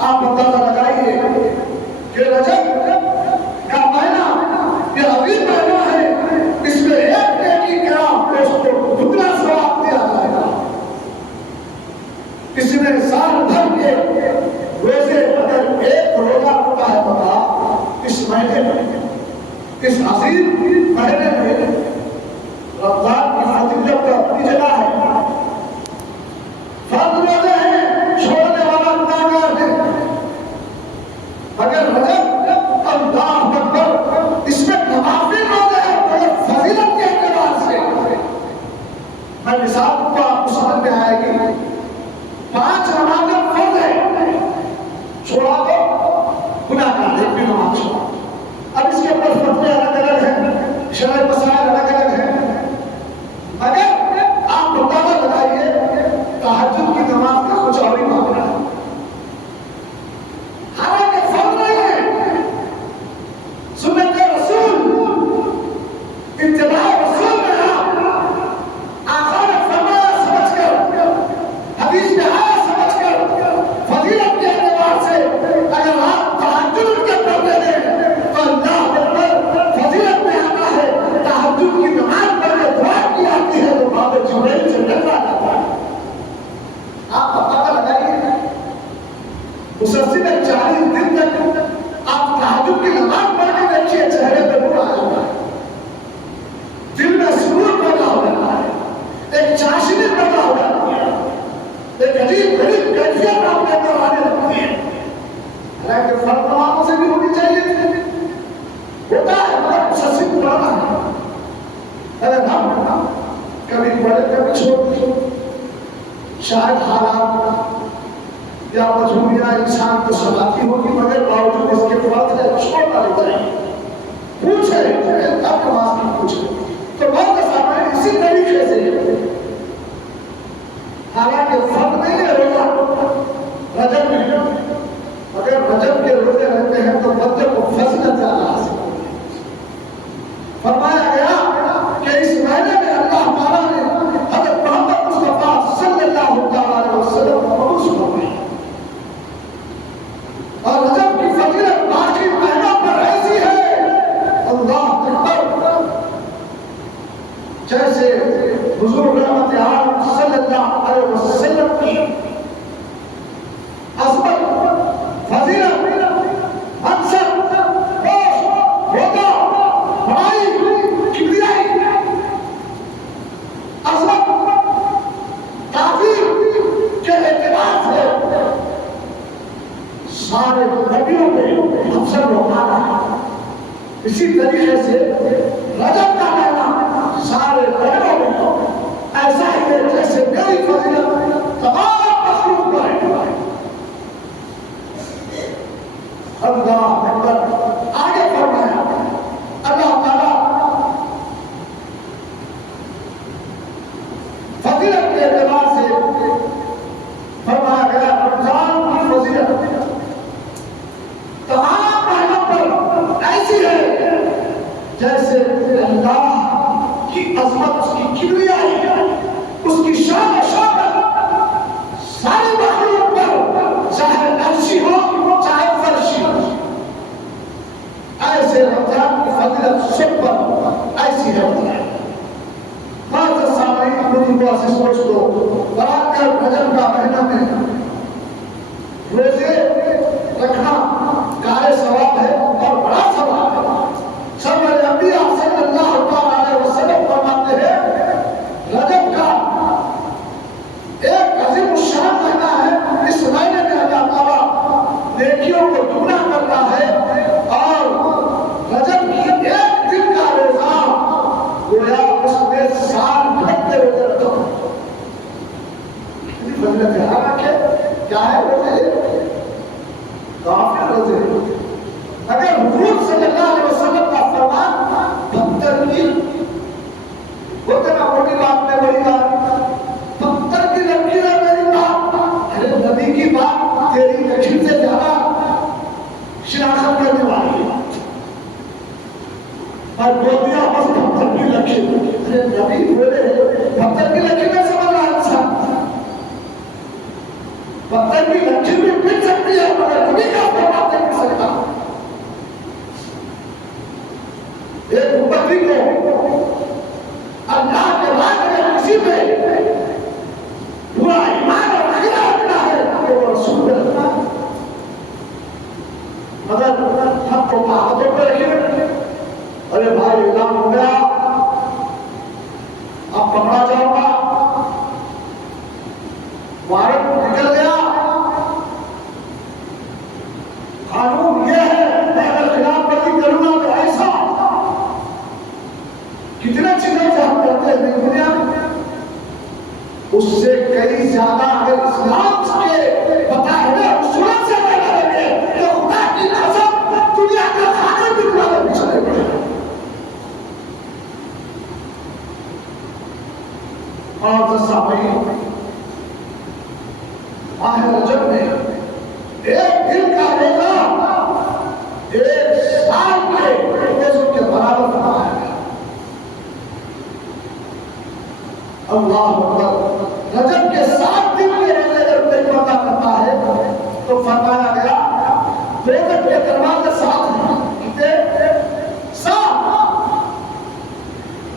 आप अंदाजा लगाइए कि रजब का महीना ये अजीम महीना है, इसमें एक नेकी क्या उसको दुगना सवाब दिया जाएगा। इसमें साल भर के रोजे अगर एक रोजा होता है बता, इस महीने में, इस अजीम महीने में रमजान की फजीलत तो अपनी जगह है। फर्ज रोजे हैं, छोड़ने वाला गुनाहगार है, मगर रजब अल्लाह अकबर इसमें नवाफिल रोजे हैं तो फजीलत के एतबार से मैं मिसाल को आपको समझ में आएगी। 5 नमाज़ें फर्ज है, छोड़ा तो गुनाहगार, एक भी नमाज छोड़ा। अब इसके ऊपर फतवे अलग अलग हैं, शरअ मसाइल अलग अलग हैं, मगर आप अंदाजा लगाइए तहज्जुद की नमाज का कुछ और ही मामला है। हालांकि फर्ज नहीं है, सुन्नत रसूल, इत्तिबा रसूल में आका ने फरमाया समझकर, हदीस में आया समझकर, फजीलत के एतबार से अगर आप तहज्जुद के पढ़ते हैं तो अल्लाह अकबर फजीलत में आता है। तहज्जुद की नमाज पढ़ने दुआ की आती है तो बाब जुबैर से डरा जाता है। आप पता लगाइए मुसलसल 40 दिन तक आप तहज्जुद की नमाज पढ़ के देखिए, चेहरे पे नूर आ जाता है, दिल में सुरूर पैदा हो जाता है, एक चाशनी पैदा हो जाती है, एक अजीब गरीब कैफियत आपके अंदर आने लगती है। हालांकि फर्ज नमाजों से भी होनी चाहिए, होता है मगर मुसलसल पुराना है। अगर हम कभी पढ़े कभी छोड़, शायद हालात या मजबूरियां इंसान को सताती होगी, मगर बावजूद इसके फर्ज है छोड़ना नहीं चाहिए। पूछे तब नमाज की पूछे तो बहुत आसान है। इसी तरीके से हालांकि फर्ज नहीं है रोजा रजब में, अगर रजब के रोजे रहते हैं तो बंदे को फजीलत ज्यादा हासिल होती है। फरमाया गया कि इस महीने में अल्लाह ताला ने हज़रत मोहम्मद मुस्तफा सल्लल्लाहु अलैहि वसल्लम को मबूस फरमाया, और रजब की फजीलत बाकी महीनों पर ऐसी है, अल्लाह अकबर, जैसे हुजूर रहमत आलम सल्लल्लाहु अलैहि वसल्लम की अज़मत, फजीलत, मनसब, पोश, होदा, बड़ाई, किबरियाई, अज़मत, ताज़ीम के एतबार से सारे नबियों में अफजल होना है। इसी तरीके से रजब का महीना सारे महीनों में ऐसा ही है जैसे मेरी फजीलत तमाम मखलूक पर है। अल्लाह अकबर। आगे फरमाया अल्लाह ताला फजीलत के एतबार से फरमाया गया, रमजान की फजीलत तमाम महीनों पर ऐसी है जैसे अल्लाह की अजमत, उसकी किबरियाई, उसकी शान शौकत सारी मखलूक पर, चाहे अर्शी हो चाहे फर्शी हो, ऐसे रमजान की फजीलत सब पर ऐसी है। माज़ सामईन मुझे अज़ीज़ दोस्तों, बराबर रजब का महीना में रोजे रखना कारे सवाब है और बड़ा सवाब है। सब नबी सल्लल्लाहु अलैहि वसल्लम फरमाते हैं रजब का एक अजीम शान महीना है। इस महीने में अल्लाह ताला नेकियों को दुगना करता है, और रजब की एक दिन का रोजा गोया उसमें साल भर के रोजे रखो। क्या है रोजे? काफी रोजे। अगर हुजूर सल्लल्लाहु अलैहि वसल्लम का फरमान 72 की होते ना, मोटी बात में बड़ी बात, 72 की लकीर है मेरी बात, अरे नबी की बात तेरी लकीर से ज्यादा शिनाख्त करने वाली है। और बोल दिया बस 72 की लकीर, अरे नबी बोले 72 की लकीर में समझ रहा इंसान, 72 की लकीर भी मिल सकती है मगर तो हाथों पर रखिए, अरे भाई ऐलान हो गया, अब पकड़ा जाऊंगा, वारंट निकल गया, कानून ये है, मैं अगर खिलाफ वर्जी करूंगा तो ऐसा। कितने चीजें से हम करते हैं दुनिया में, उससे कई ज्यादा अगर इस्लाम के बताए हुए उसूलों से करेंगे तो खुदा की कसम दुनिया का कानून भी खुदा में पिछले पड़ेगा। और तो सामने माह रजब में एक दिन का रोजा एक साल के रोजों के बराबर बनाया गया। अल्लाह अकबर। रजब के 7 दिन के रोजे अगर कोई पता करता है तो फरमाया गया रजब के दरवाजे 7 हैं, कितने? 7।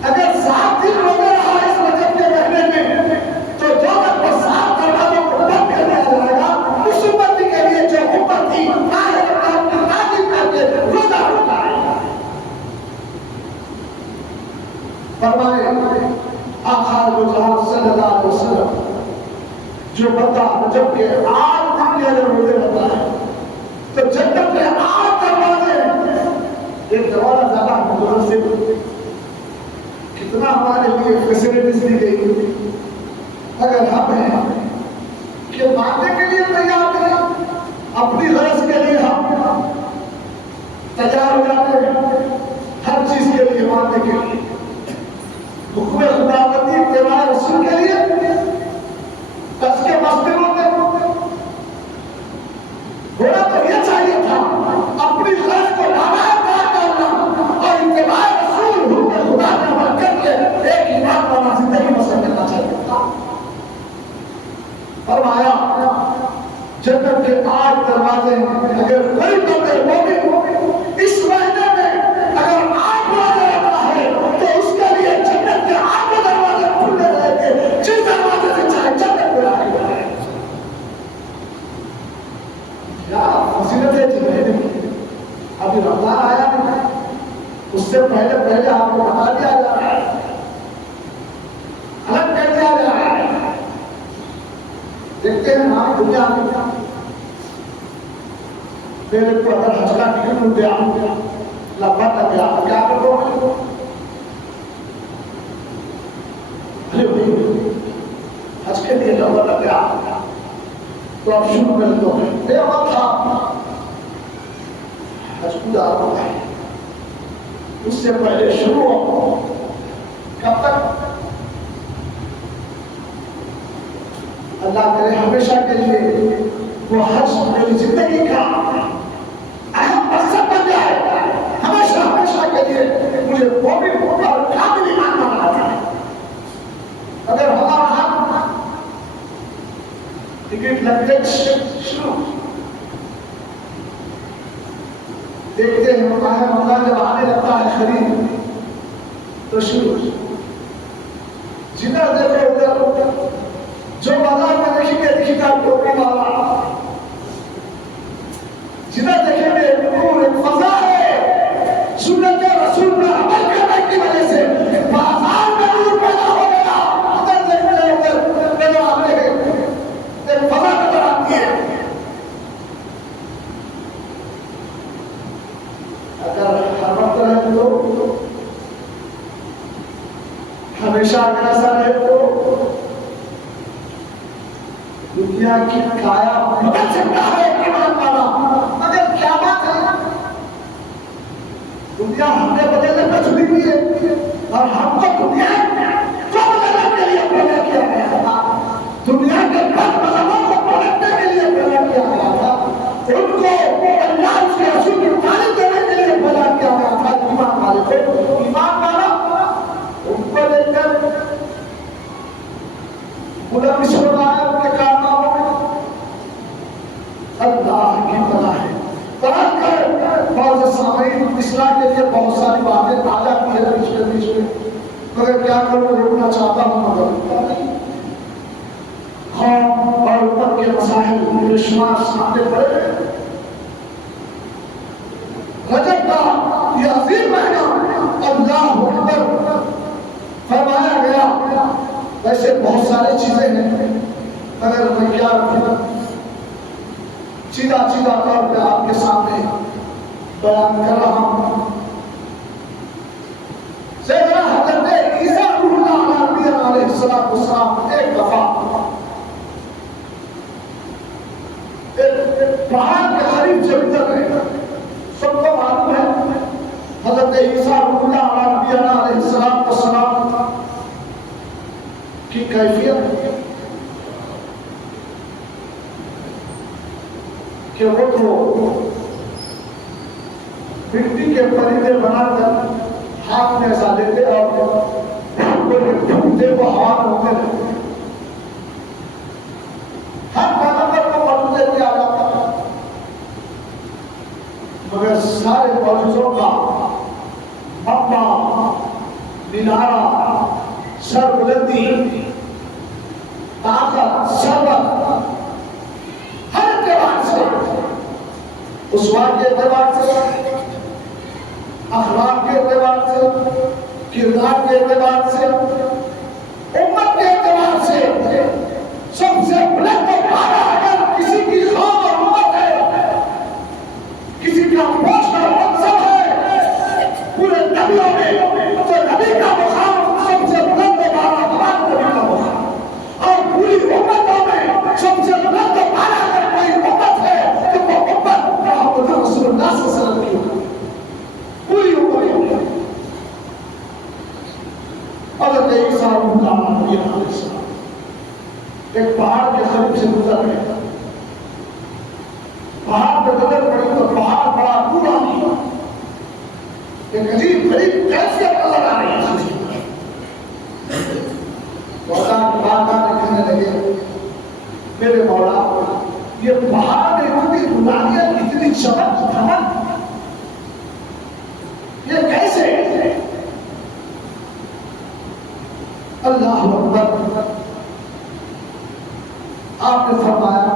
अगर 7 दिन रोजा रहा इस रजब के महीने में तो जो को 7 दरवाजों को बंद कर दिया जाएगा उस उम्मती के लिए जो उम्मती करके रोजा रखता है। फरमाए आखिर गुज़ार सल्लल्लाहु अलैहि वसल्लम जो बंदा रजब के 8 दिन के अगर रोजे रखता है तो जन्नत के 8 दरवाजे, एक दरवाजा ज्यादा गुज़ार से कितना हमारे लिए फैसिलिटीज दी गई। अगर हम हैं कि मानने के लिए तैयार नहीं, अपनी गरज के लिए हम तैयार हो जाते हैं, हर चीज के लिए मानने के लिए, हुक्म खुदावंदी इत्तिबा रसूल के लिए कस के मस्तियों में होना तो ये चाहिए था, अपनी गरज को लगातार करना और इत्तिबा रसूल हुक्म खुदा पे अमल करके एक ईमान वाला जिंदगी बसर करना चाहिए था। फरमाया जन्नत के 8 दरवाजे अगर कोई बंदे मोमिन इस महीने में अगर 8 रोजे रखा है तो उसके लिए जन्नत के 8 दरवाजे खुले रहेंगे, जिस दरवाजे से चाहे जन्नत में आएगा। क्या फजीलत है जिंदगी की। अभी रमजान आया नहीं, उससे पहले पहले आपको बता दिया जा रहा है, अलग कर दिया जा रहा है। देखते हैं हमारी दुनिया में फिर तो अगर हज का टिकट मिल गया, लंबा लग गया, क्या करोगे? अरे भाई हज के लिए लंबा लग गया तो अब शुरू कर दो, बेवक्त था हज पूरा हो गया, उससे पहले शुरू हो, कब तक? अल्लाह करे हमेशा के लिए वो हज मेरी जिंदगी का अहम मकसद बन जाए, हमेशा हमेशा के लिए मुझे मोमिन और कामिल ईमान बना जाए। अगर हमारा हाथ टिकट लग गए शुरू, देखते हैं माह रमजान जब आने लगता है खरीद तो शुरू, जिधर देखो उधर जो बाजार में देखेंगे दिखेगा टोपी वाला, जिधर देखेंगे नूर एक फजा है, सुन्नत रसूल पर अमल करने की वजह से बाजार में नूर पैदा हो गया। उधर देखते उधर नजर आते हैं, एक फजा नजर आती है। अगर हर वक्त रहे तो हमेशा अगर ऐसा रहे तो दुनिया की काया बदल सकता है ईमान वाला। मगर क्या बात है, दुनिया हमने बदलने पर छुड़ी हुई है और हमको दुनिया को बदलने के लिए पैदा किया गया था, दुनिया के बदमाशों को पलटने के लिए पैदा किया गया था, उनको अल्लाह के रसूल की तारीफ देने के लिए पैदा किया गया था। ईमान वाले को ईमान वाला उनको लेकर बुलंद विश्वनायक के कारनामों में अल्लाह की पनाह है। इस्लाम के लिए बहुत सारी बातें आ जाती है बीच में, मगर क्या करूं, रोकना चाहता हूं मगर कौम और ऊपर के मसाइल सामने पड़े। वैसे बहुत सारी चीजें हैं, मगर मैं क्या सीधा सीधा तौर पे आपके सामने बयान कर रहा हूं। सैयदना हज़रत ईसा अलैहिस्सलाम एक दफा एक पहाड़ के करीब से गुजर रहे। सबको मालूम है हज़रत ईसा अलैहिस्सलाम की कैफियत कि वो तो मिट्टी के परिंदे बनाकर हाथ में ऐसा लेते और घूमते को हवा में होते रहते। हर पैगंबर को मौजूदे दिया जाता है, मगर सारे मौजूदों का मक्का, मीनारा, सरबुलंदी, ताकत, शरबत, हर एतबार से, उस्वाद के एतबार से, अखलाक के एतबार से, किरदार के एतबार से, उम्मत के एतबार से सबसे बुलंद पारा अगर किसी की कौम और उम्मत है, किसी का पोस्ट और मनसब है पूरे नबियों में, तो नबी का मुकाम सबसे बुलंद पारा हमारे नबी का मुकाम। और पूरी उम्मतों में सबसे बुलंद पारा अगर कोई उम्मत है तो वो उम्मत मोहम्मद रसूलुल्लाह सल्लल्लाहु अलैहि वसल्लम की पूरी उम्मत। हज़रत ईसा एक पहाड़ के करीब से गुजर गए। पहाड़ पे नजर पड़ी तो पहाड़ बड़ा पूरा एक अजीब गरीब कैफियत नजर आ रही है। कहने लगे मेरे मौला ये पहाड़ में इतनी रुदानियत, इतनी चमक धमक, ये कैसे? अल्लाह अकबर। आपने फरमाया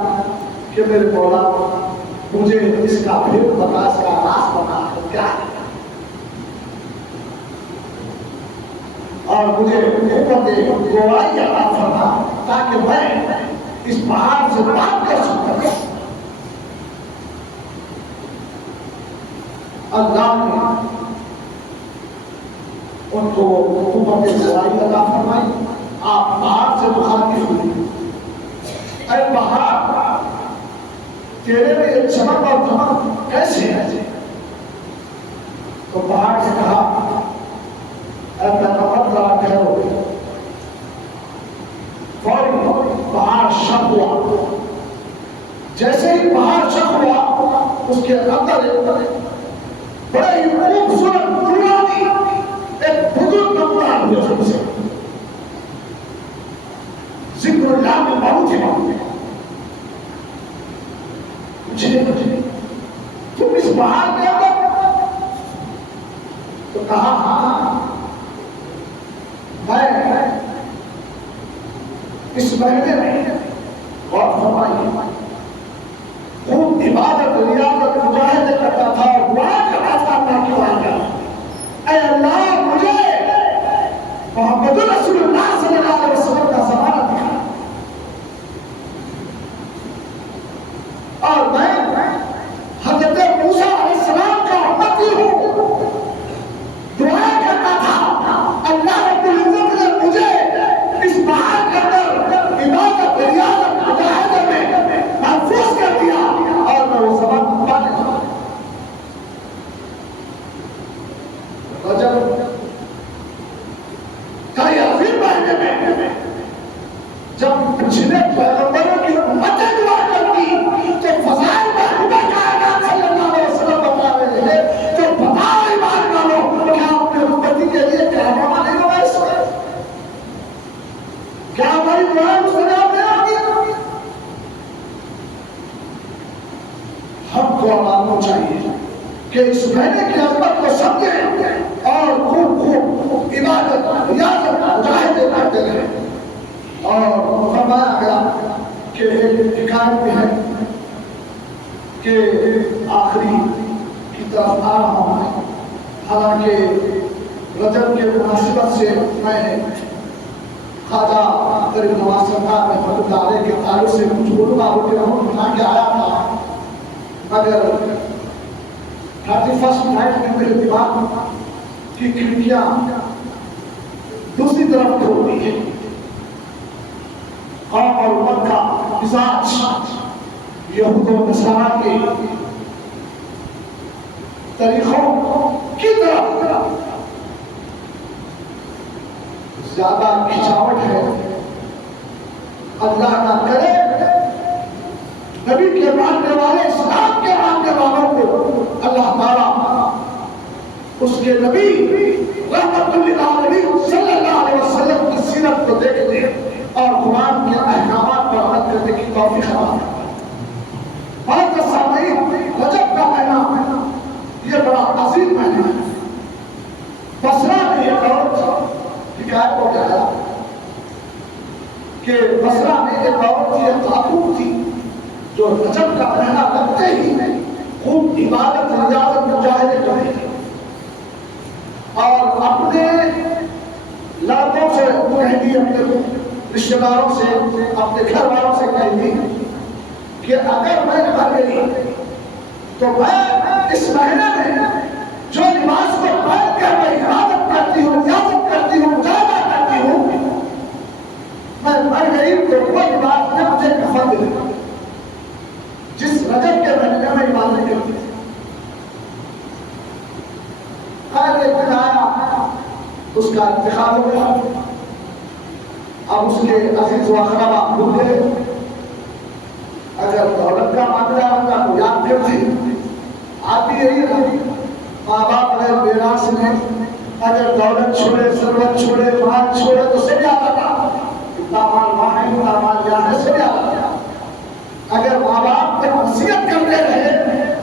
कि मेरे मौला मुझे इसका फिर बता, इसका राज बता क्या है, और मुझे गोवाई अता फरमा ताकि मैं इस पहाड़ से बात कर सकूं। अल्लाह ने उनको हुकूमत गोवाई अता फरमाई। आप पहाड़ से मुखातिब हुए, अरे पहाड़ तेरे में ये चमक और धमक कैसे है? तो पहाड़ से कहा जरा ठहरो। फौरी पहाड़ शक हुआ। जैसे ही पहाड़ शक हुआ उसके अंदर बड़े ही खूबसूरत पुरानी एक बुजुर्ग नमूना हुआ। सबसे जिक्रुल्लाह में बहुत ही तुम इस पहाड़ में आओ। तो कहा हाँ मैं इस महीने में और फरमाइए खूब इबादत रियाजत मुजाहिद करता था और दुआ करता था अल्लाह की बारगाह। ऐ अल्लाह मुझे मोहम्मद रसूलुल्लाह सल्लल्लाहु अलैहि वसल्लम का ज़माना दिखा और मैं हज़रत मूसा अलैहिस्सलाम का उम्मती हूँ। दुआ करता था अल्लाह रब्बुल इज्जत ने मुझे इस पहाड़ के अंदर इबादत रियाजत मुजाहिद में महफूज कर दिया और मैं वो ज़माना पाने लगा। रजब का ये अजीम महीने में जब पिछले पैगंबरों की उम्मतें दुआ करती तो फज़ाइल में खुदा कायनात सल्लल्लाहु अलैहि वसल्लम बता रहे हैं। तो बताओ ईमान वालों, क्या अपने उम्मती के लिए कहना नहीं होगा? इसमें क्या हमारी दुआएं मुस्तजाब नहीं होगी? हमको मानना चाहिए कि इस महीने की अजमत को समझें और खूब खूब इबादत रियाजत मुजाहिद करते रहें। और फरमाया गया कि एक हिकायत में है कि आखिरी की तरफ आ रहा हूँ। हालांकि रजब के मुनासिबत से मैं ख्वाजा गरीब नवाज सरकार रहमतुल्लाह के ताल्लुक से कुछ बोलूँगा वो उठा के आया था, मगर 31st नाइट में मेरे दिमाग की खिड़कियाँ दूसरी तरफ खोलती है। कौम और उम्मत का मिजाज यहूद और नसारा के तरीकों की तरफ ज्यादा खिंचावट है। अल्लाह ना करे नबी के मानने वाले, इस्लाम के मानने वालों को अल्लाह ताला उसके नबी रहमतुल्लिल आलमीन सल्लल्लाहु अलैहि वसल्लम की सीरत को देखने और कुरान के अहकामात पर अमल करने की तौफीक अता फरमाए। रजब का महीना ये बड़ा अजीम महीना है। बसरा में एक औरत शिकायत हो गया कि बसरा में एक औरत थी, एक खातून थी, जो रजब का महीना लगते ही खूब इबादत रियाजत मुजाहिदे करती थी और अपने लड़कों से कह दी, अपने रिश्तेदारों से, अपने घर वालों से कह दी कि अगर मैं घर गई तो मैं इस महीने में जो लिबास को पहन कर मैं इबादत करती हूँ, रियाजत करती हूँ, मुजाहिदा करती हूँ, मैं मर गई तो वो लिबास ने मुझे कफन दे देगा जिस रजब के महीने में इबादत करती थी। खैर एक दिन आया, उसका इंतकाल हो गया। अब उसके अजीज व अक़रबा भूल गए। अगर दौलत का मामला होगा तो याद करते आती यही रही, माँ बाप अगर बेरास में अगर दौलत छोड़े, सरवत छोड़े, माल छोड़े तो सब याद आता, इतना माल वहाँ है, इतना माल यहाँ है, सब याद आता। अगर माँ बाप ने वसीयत करते रहे,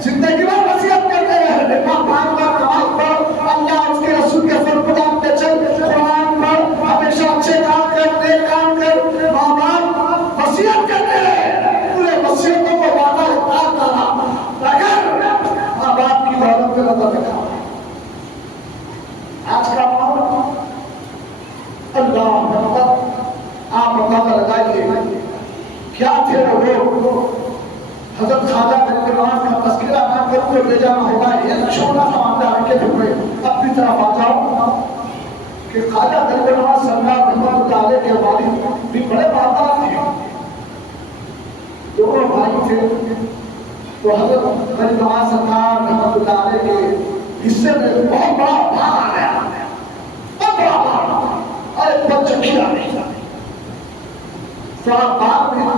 जिंदगी भर वसीयत करते रहे, बेटा 5 बार नमाज पढ़, अल्लाह उसके रसूल के फरमान पे चल, कुरान पढ़, हमेशा अच्छे काम कर, नेक काम कर, माँ बाप वसीयत करते रहे, पूरे वसीयतों को वादा इताअत करा, अगर माँ बाप की दौलत पे नजर रखा। आज का माहौल अल्लाह आप अंदाजा लगाइए क्या थे वो लोग। हजरत ख्वाजा गरीब नवाज का तस्करा ना करूं तो ले जाना होगा, एक छोटा सा मामला रखे हुए अपनी तरफ आ जाओ कि ख्वाजा गरीब नवाज सरकार रहमतुल्लाह अलैह के वालिद भी बड़े बहादुर थे, दोनों भाई थे। तो हजरत गरीब नवाज सरकार रहमतुल्लाह अलैह के हिस्से में बहुत बड़ा भाग आ गया, बहुत बड़ा भाग। अरे बच्चे खिला नहीं सारा बाग में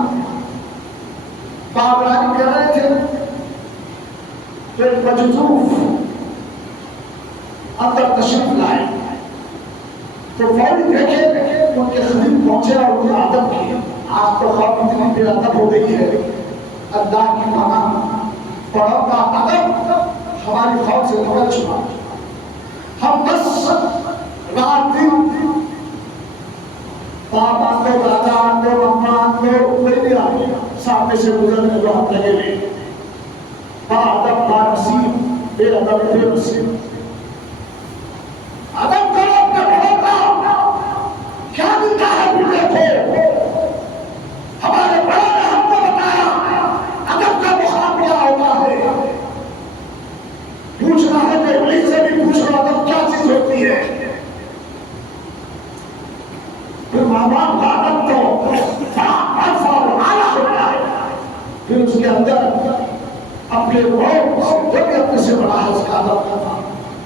बागवानी कर रहे थे, फिर मजदूर अंदर तशरीफ लाए तो फौरी देखे उनके खदीम पहुंचे और उन्हें आदम किया। आज तो खौफ इतनी बेअदब हो गई है, अल्लाह की माना पढ़ो का अदब हमारी खौफ से निकल चुका। हम बस रात दिन बाप आंदो, दादा आंदो, अम्मा आंदो, कोई भी आ गया सामने से गुजरने को हाथ लगे हुए, बादब बानसीब, बेअदब बेनसीब। अदब करो अपने बड़ों का, क्या मिलता है बुढ़े को। हमारे बड़ों ने हमको बताया अदब का मुकाम क्या होता है। पूछना है तो इब्लीस से भी पूछ लो अदब क्या चीज होती है। फिर माँ बाप का अदब तो आला होता है, फिर उसके अंदर अपने अपने से बड़ा है उसका अदब करना।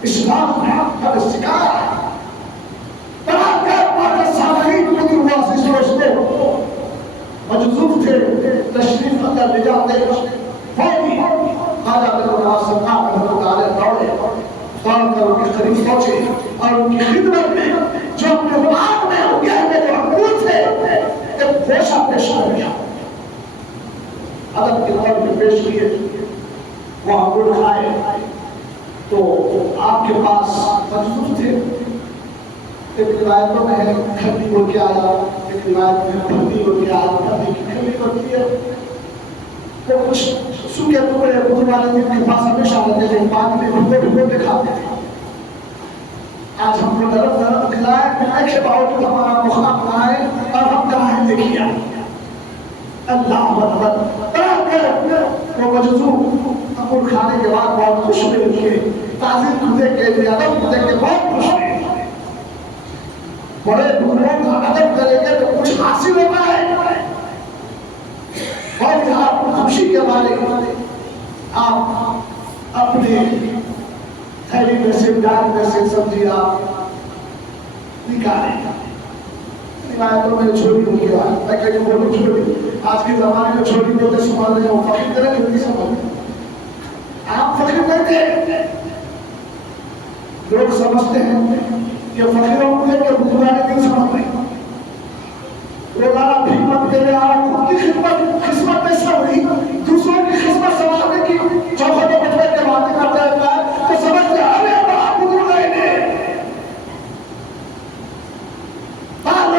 इस्लाम का शिकार मजदूर थे, तशरीफ अंदर ले जाते फौरी ख्वाजा गरीब नवाज सरकार रहमतुल्लाह अलैह दौड़े, दौड़कर उनके करीब पहुंचे और उनकी खिदमत में जो अपने बाग में उगे हुए जो अंगूर थे एक गोशा पेश कर दिया। अदब के तौर पे पेश किए, वो अंगूर खाए तो आपके पास मजदूर थे। एक रिवायतों में है खल्ली हो के आया, एक रिवायत में फल्ली हो के आया। खल्ली की खल्ली होती है तो कुछ सूखे टुकड़े बुजुर्ग वाले जिनके पास हमेशा रहते थे, पानी में भिगो भिगो के खाते थे। आज हमको नरम नरम खिलाए, अच्छे बावजूद हमारा मुखा बनाए और हम कहाँ देखिए अल्लाह अकबर। वो मजदूर अंगूर खाने के बाद बहुत खुश हुए, उनके ताज़ीम खुदे के लिए अदब खुदे के बहुत खुश हुए। बड़े गुरुओं का अदब करेंगे तो कुछ हासिल होता है। और यहाँ खुशी के बारे आप अपने थैली में से दाल में से सब्जी आप निकालें। रिवायतों में छोटी होगी, मैं कहीं बोलूँ छोटी, आज के जमाने में छोटी बोलते समझ रहे हो, फकीर तरह छोटी समझ। आप फकीर कहते लोग समझते हैं कि फकीरों को लेकर बुजुर्ग नहीं समझ रहे। रोजाना भीख मत देने आ, खुद की खिदमत में सब हुई, दूसरों की खिदमत संभालने की चौखट में बैठ के बातें करता है तो समझते अरे बड़ा बुजुर्ग है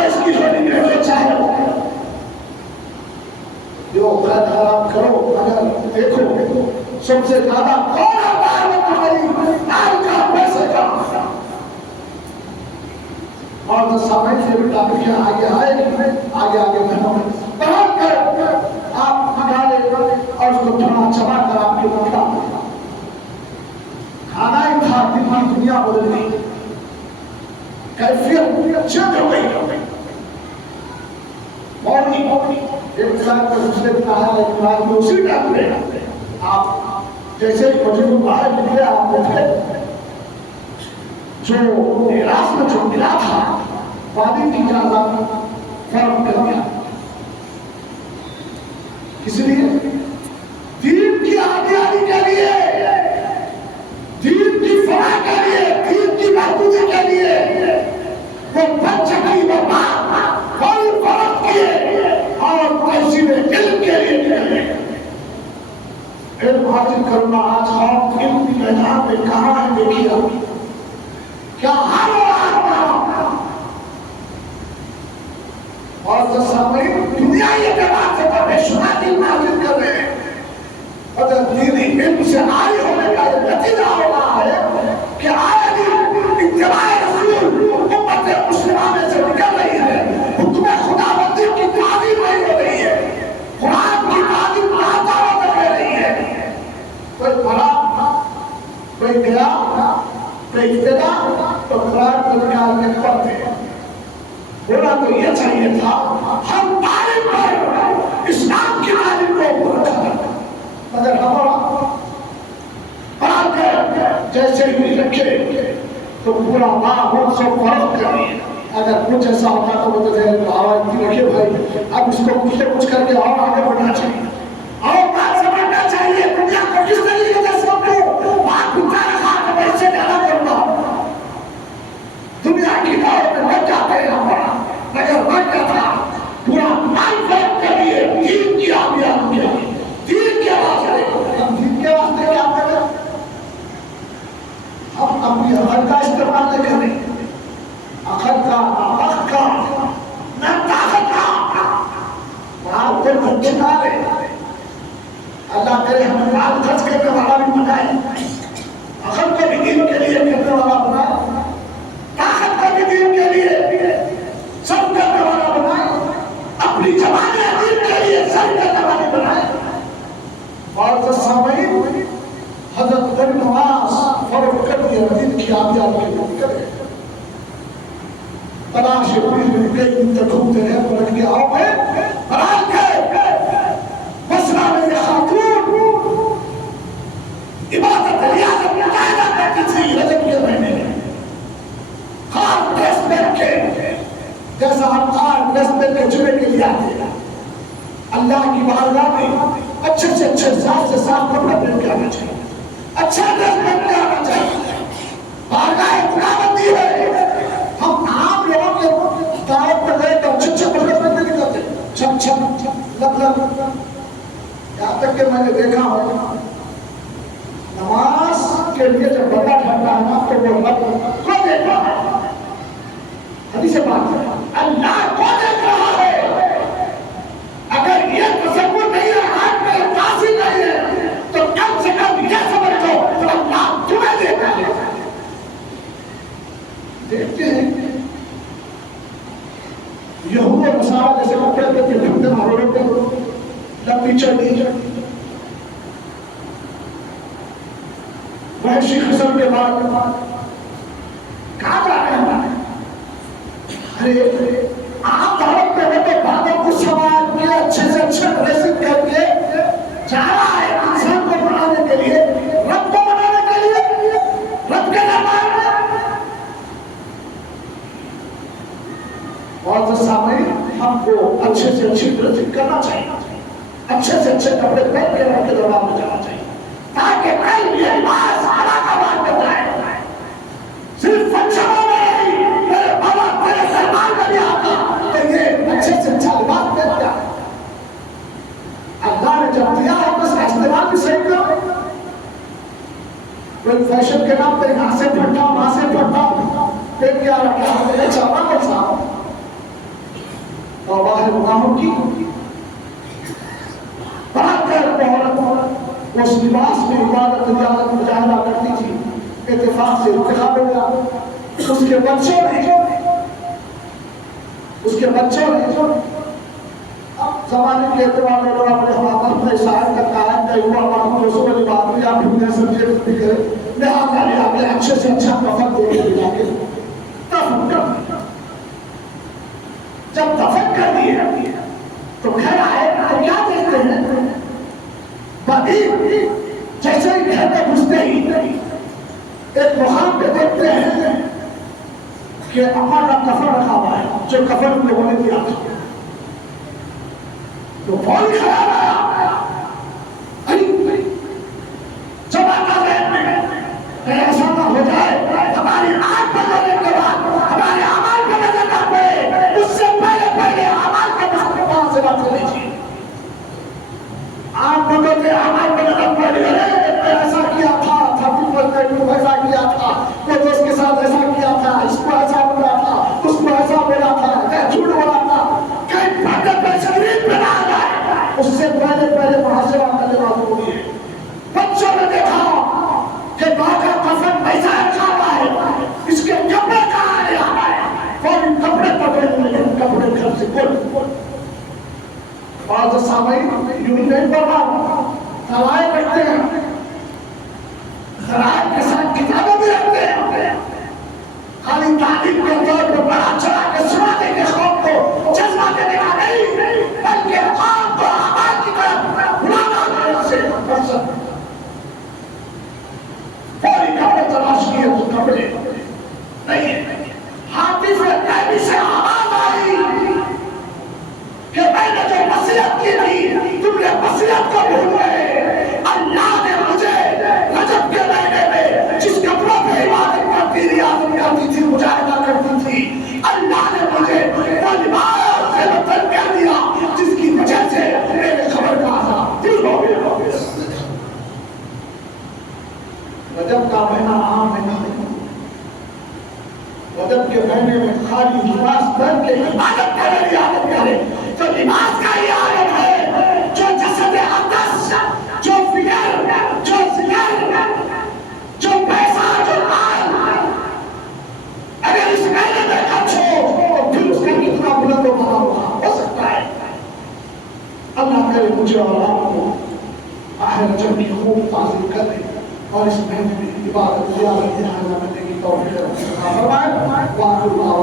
इसकी जोड़ी में जो चाहे जो खराब करो। अगर देखो सबसे ज्यादा कौन तुम्हारी माल का पैसे का और तो समय से भी टॉपिक आगे आएगी, आगे आगे महीनों में बढ़ा कर आप निकाले और उसको थोड़ा चबा कर आपके मुखा खाना ही था। दुनिया बदल गई, कैफियत चेंज हो गई। मौनी एक साथ का दूसरे कहा है कि उसी टाइम पे आप जैसे ही मौजूद बाहर निकले आप बैठे, जो निराश में जो मिला था वादी की ज्यादा फर्क कर गया। इसलिए दीन की आजादी के लिए, दीन की फलाह के लिए, दीन की बहादुरी के लिए वो पंचमी वो फल फर्क किए और किसी ने इल्म के लिए निकले। इल्म हासिल करना आज हम इल्म की मैदान में कहाँ है देखिए, क्या हाल हो रहा है। और जो सामने दुनिया ये जवाब से परमेश्वर दिल हासिल कर रहे हैं, अगर दीनी इल्म से आए होने का ये नतीजा हो रहा है कि आए दिन इत्तिबाए रसूल उम्मत मुस्लिमा में से निकल रही है, हुक्म खुदाबंदी की तालीम नहीं हो रही है, कुरान की तालीम दावत दे रही है। कोई बड़ा कोई गया कोई इब्तिदा तो कुरान को निकाल के पढ़ते हैं। बोला तो ये चाहिए था हर तालीम को इस्लाम की तालीम को मगर हमारा पढ़ा के जैसे ही रखे तो पूरा माहौल से फर्क करिए। अगर कुछ ऐसा होता तो वो तो आवाज रखे भाई, अब इसको कुछ से कुछ करके और आगे बढ़ना चाहिए और बात समझना चाहिए। दुनिया को किस तरीके से सबको बात उठा रखा तो वैसे ज्यादा करना। दुनिया की दौड़ में लग जाते हैं हमारा, मगर लग जाता पूरा माल फर्क करिए दीन की आबियान के लिए, दीन के वास्ते। हम दीन के वास्ते क्या करें? हम अपनी अकल का इस्तेमाल नहीं करें, अकल का वक्त का न ताकत का माल को बच्चे ना ले। अल्लाह करे हमें माल खर्च करने वाला भी बनाए, अकल को भी दीन के लिए करने वाला बनाए, ताकत को भी दीन के लिए सब करने वाला बनाए, अपनी जमाने दीन के लिए सब करने वाले बनाए। और जो समय हजरत इब्न नवास फर्क कर दिया दिन की आबियान के लिए करे तलाश पूरी में कई दिन तक घूमते रहे पलट के आओ में रात के बसरा में ये खातून इबादत रियाजत कायदा करती थी रजब के महीने में खास ड्रेस पहन के, जैसा हम खास ड्रेस पहन के जुमे के लिए आते हैं अल्लाह की बारगाह में अच्छे से अच्छे साफ कपड़ा पहन के आना चाहिए, अच्छा ड्रेस पहन के आना चाहिए। बारगाह खुदाबंदी है। हम आम लोगों के दावत पर गए तो अच्छे कपड़े पहन के निकलते, छम छम लग यहाँ तक कि मैंने देखा हो नमाज के लिए जब बंदा ठहरता है ना तो वो लग को देख रहा है। हदीस बात है, अल्लाह को देख रहा है। अगर ये तसव्वुर नहीं है, हाथ में तासीर नहीं है, तो कम से कम ये समझ लो अल्लाह तुम्हें देख रहा है। महर्षि खिजर के बाद कहा जा रहे हैं? अरे आप भारत में हो तो भारत को समाज के अच्छे से अच्छे ड्रेसिंग करके जा रहा है इंसान को बनाने के लिए, रब को बनाने के लिए, रब के दरबार में। और तो सामने हमको अच्छे से अच्छी ड्रेसिंग करना चाहिए, अच्छे से अच्छे कपड़े पहन के रब के दरबार में जाना चाहिए, ताकि कल ये लिबास आला का बात बताए। सिर्फ फंक्शनों में नहीं, मेरे बाबा तेरे दरबार में भी आता तो ये अच्छे से अच्छा लिबास पहनता है। अल्लाह ने जब दिया है तो इसका इस्तेमाल भी सही करो। कोई फैशन के नाम पे यहाँ से फटता वहां से फटता फिर क्या रखा है चावा कौन सा तौबा है गुनाहों की। बात उस लिबास में इबादत मुजाहिदा करती थी, इत्तेफाक से इंतखाब हो गया। उसके बच्चों ने अब जमाने के एतबार में लोग अपने हवाबाद में शायद का कारण का हुआ मानो दोस्तों वाली बात हुई, आप ढूंढने समझे भी करे लिहाजा ले आके अच्छे से अच्छा कफन दे के जाके दफन कर। जब दफन कर दिए तो घर आए तो क्या देखते हैं? बदी जैसे ही घर में घुसते ही एक मुहाम पे देखते हैं कि अम्मा का कफन रखा हुआ है, जो कफन उन लोगों ने दिया था। तो फौरी ख्याल आया, जब आता है ऐसा ना हो जाए हमारी आंख बदलने के बाद हमारे अमाल पे नजर ना पड़े, उससे पहले अमाल का वहां से बात कर लीजिए। आप बदलते अमाल पे नजर पड़ गए, ऐसा किया था, ऐसा किया था, वो दोस्त के साथ ऐसा किया था, इसको ऐसा बोला था, उसको ऐसा बोला था, झूठ बोला था, कहीं भागत पे शरीर पे ना जाए, उससे पहले मुहासिबा करने वालों को भी। बच्चों ने देखा कि माँ का कफन पैसा रखा हुआ है, इसके कपड़े कहाँ आए, कौन कपड़े पकड़े, कपड़े घर से बोल और तो सामयिक यूं नहीं पढ़ा, सवाल रखते हैं, शराब के साथ किताबें भी रखते हैं, खाली तालीम के तौर पर बड़ा चढ़ा के सुनाने के शौक को जज्बा देने का नहीं, बल्कि आम को आबाद की तरफ बुलाना से पूरी कपड़े तलाश किए तो कपड़े नहीं। हाथी से आवाज आई कि मैंने जो वसीयत की थी तुमने वसीयत को भूल गए। अल्लाह ने मुझे रजब के महीने में जिस कपड़ों पे इबादत करती रियाजत करती थी, मुजाहिदा करती थी, अल्लाह ने मुझे वो लिबास से बदल कर दिया जिसकी वजह से मेरे खबर का आजाद दिल हो गया। रजब का महीना आम महीना नहीं, रजब के महीने में खाली लिबास पहन के इबादत करे, रियाजत करे, तो लिबास का ये आलम है जो जसद अक़दस, जो फिक्र, जो जिक्र, जो पैसा, जो माल, अगर इस महीने में खर्च हो तो फिर उसका कितना बुलंद हो सकता है। अल्लाह करे मुझे और आपको आखिर रजब की खूब ताज़ीम करे और इस महीने में इबादत, रियाजत, करने की तौफीक अता फरमाए।